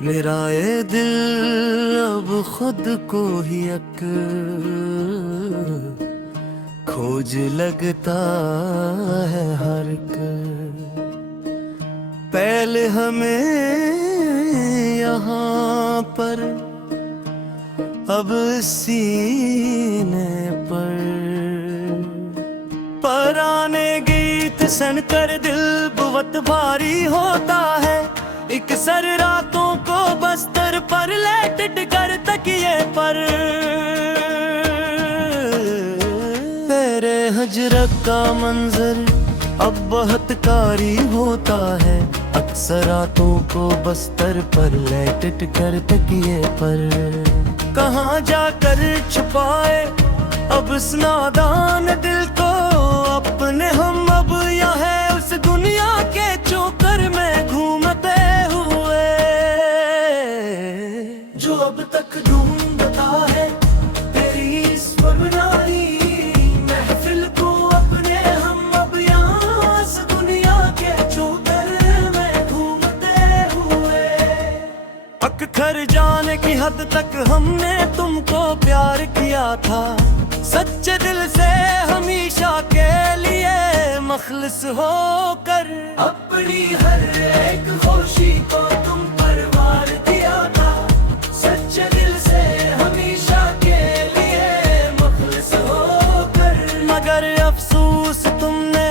मेरा ये दिल अब खुद को ही एक खोज लगता है हर एक। पहले हमें यहाँ पर, अब सीने पर आने गीत सुनकर दिल बहुत भारी होता है। एक सर रातों को बस्तर पर लेट कर तकिए पर, तेरे हजरत का मंजर अब बहुत कारी होता है। अक्सर रातों को बस्तर पर लेट कर तकिए पर, कहाँ जाकर छुपाए अब इस नादान दिल को अपने हम। अब यह है उस दुनिया के चोकर में घूमते हुए, जो अब तक ढूंढता है तेरी स्वप्नारी महफिल को अपने हम। अब यहाँ इस दुनिया के चोकर में घूमते हुए, अक्खर जाने की हद तक हमने तुमको प्यार किया था। सच्चे दिल से हमेशा के लिए मखलिस होकर, अपनी हर एक खुशी को तुम पर वार दिया था। सच्चे दिल से हमेशा के लिए मखलिस होकर, मगर अफसोस तुमने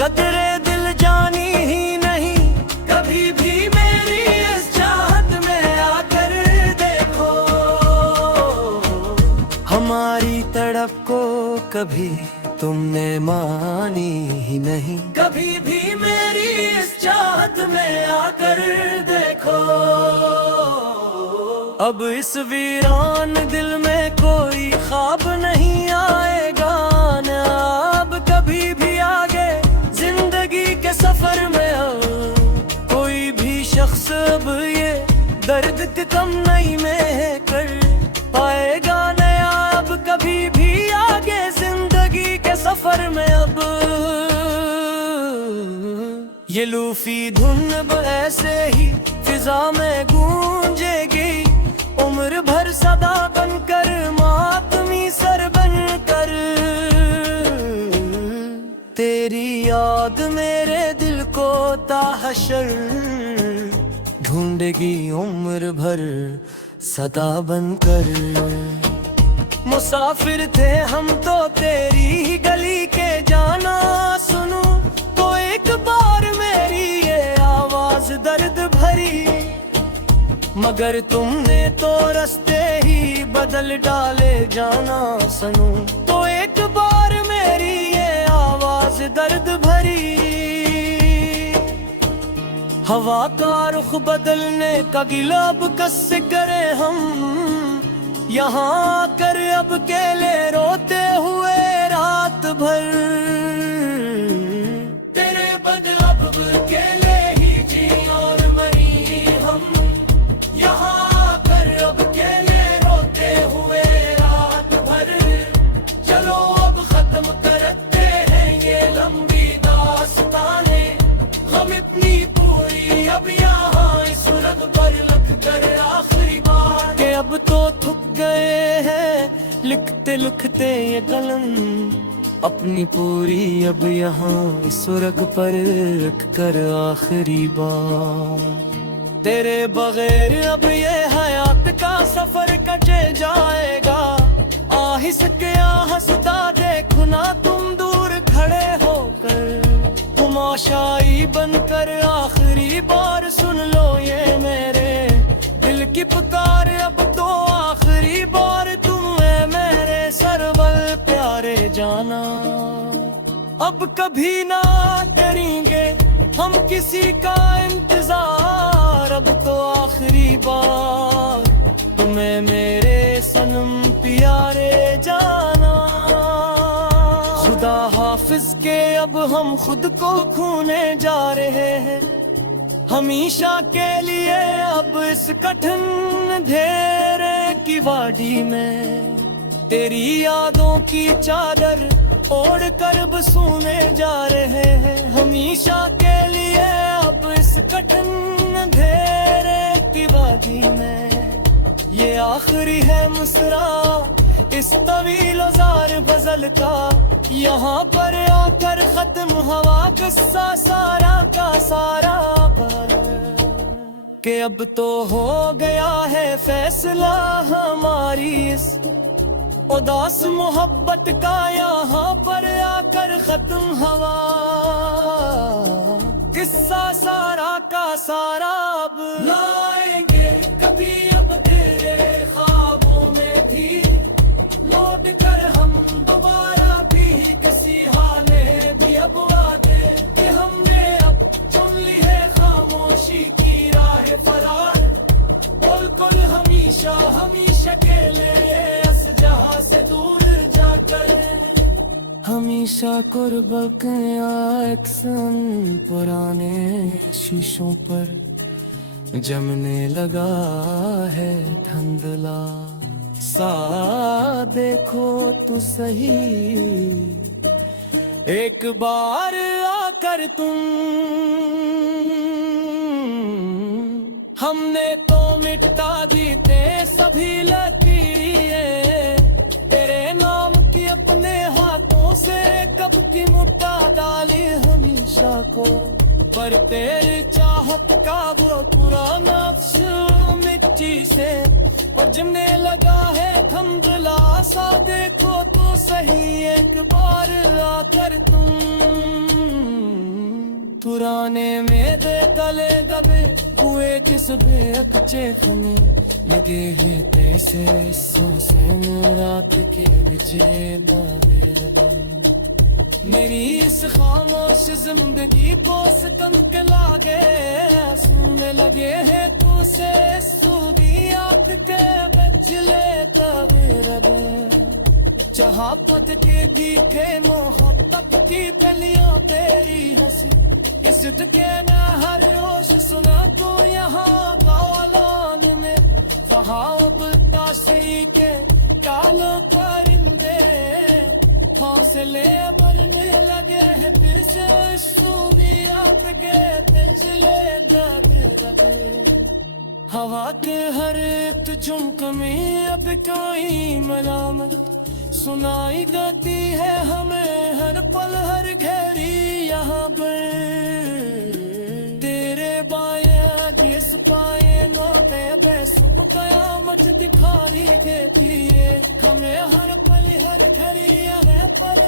कदरे दिल जानी ही नहीं। कभी भी मेरी इस चाहत में आकर देखो, हमारी तड़प को कभी तुमने मानी ही नहीं। कभी भी मेरी इस चाहत में आकर देखो, अब इस वीरान दिल में कोई ख्वाब नहीं आएगा न अब कभी भी आगे जिंदगी के सफर में। कोई भी शख्स अब ये दर्द के कम नहीं में कर पाएगा नया अब कभी भी आगे जिंदगी के सफर में। अब ये लूफी धुन अब ऐसे ही फिजा में गूंजेगी, उम्र भर सदा बनकर मातमी सर बनकर। तेरी याद मेरे दिल को ताहशर ढूंढेगी उम्र भर सदा बनकर। मुसाफिर थे हम तो तेरी ही गली के, जाना सुनूं तो एक बार मेरी ये आवाज दर्द भरी। मगर तुमने तो रास्ते ही बदल डाले, जाना सुनूं तो एक बार मेरी ये आवाज दर्द भरी। हवा का रुख बदलने का गिला अब कैसे करें हम, यहाँ आकर अब अकेले रोते हुए रात भर। तेरे बदले अब अकेले ही जी और मरी हम, यहाँ आकर अब अकेले रोते हुए रात भर। चलो अब खत्म करते हैं ये लंबी दास्तानें, हम इतनी पूरी अब यहाँ इस रग पर लग कर आखिरी बार के। अब तो थक गए हैं लिखते लिखते ये कलम, अपनी पूरी अब यहाँ इस रग पर रख कर आखिरी बार। तेरे बगैर अब ये हयात का सफर कटे जाएगा। आहिस्ते हंसता देखो ना तुम दूर खड़े होकर, तुम आशाई बनकर आखिरी बार सुन लो ये मेरे दिल की पुकार। अब तो आखिरी बार तुम है मेरे सरबल प्यारे जाना, अब कभी ना करेंगे हम किसी का इंतजार। अब तो आखिरी बार तुम्हें मेरे सनम प्यारे जाना। खुदा हाफिज के अब हम खुद को खोने जा रहे हैं, हमेशा के लिए अब इस कठिन अंधेरे की वादी में। तेरी यादों की चादर ओढ़ कर अब सोने जा रहे हैं, हमेशा के लिए अब इस कठिन अंधेरे की वादी आखिरी है मुस्रा इस तवील औजार गजल का, यहाँ पर आकर खत्म हवा गुस्सा सारा का सारा पर, कि अब तो हो गया है फैसला हमारी इस उदास मोहब्बत का, यहाँ पर आकर खत्म हवा किस्सा सारा का सारा अब लाएंगे कभी अब तेरे ख्वाबों में भी लौट कर हम दोबारा भी किसी हाले भी अब वादे कि हमने अब चुन ली है खामोशी की राह फरार, बिल्कुल हमेशा हमेशा अकेले इस जहां से दूर जाकर, हमेशा कुर्बत अक्सन पुराने शीशों पर जमने लगा है धंधला सा, देखो तो सही एक बार आकर तुम, हमने तो मिटा दी थे सभी लकीरें तेरे नाम की अपने हाथों से, कब की मुट्ठा डाली हमेशा को, पर तेरी चाहत का वो पुराना अफ्स मिट्टी से पजने लगा है धंधला सा, देखो तो सही एक बार आकर तुम, पुराने में दे तले दबे हुए जिस बेअक्चे खमे लगे हुए तैसे सांसें रात के विजय बाबेरदा, मेरी इस खामोश जिंदगी को सितम के लागे सुनने लगे हैं तू से सूदियात के बचले तगेरदा, जहापत के दिखे मोहब्बत की गलियां तेरी हंसी, इस के न हर होश सुना तू यहाँ गावालान में, ताशी के कालों परिंदे हौसले बनने लगे हैं फिर से सूनियात के तंजले जाते रहे, हवा के हर एक झुमक में अब कोई मलामत सुनाई देती है हमें हर पल हर घड़ी, यहाँ पर तेरे बाएं घिस पाए लौटे बैसो कयामत दिखाई देती है हमें हर पल हर घड़ी यहाँ पर।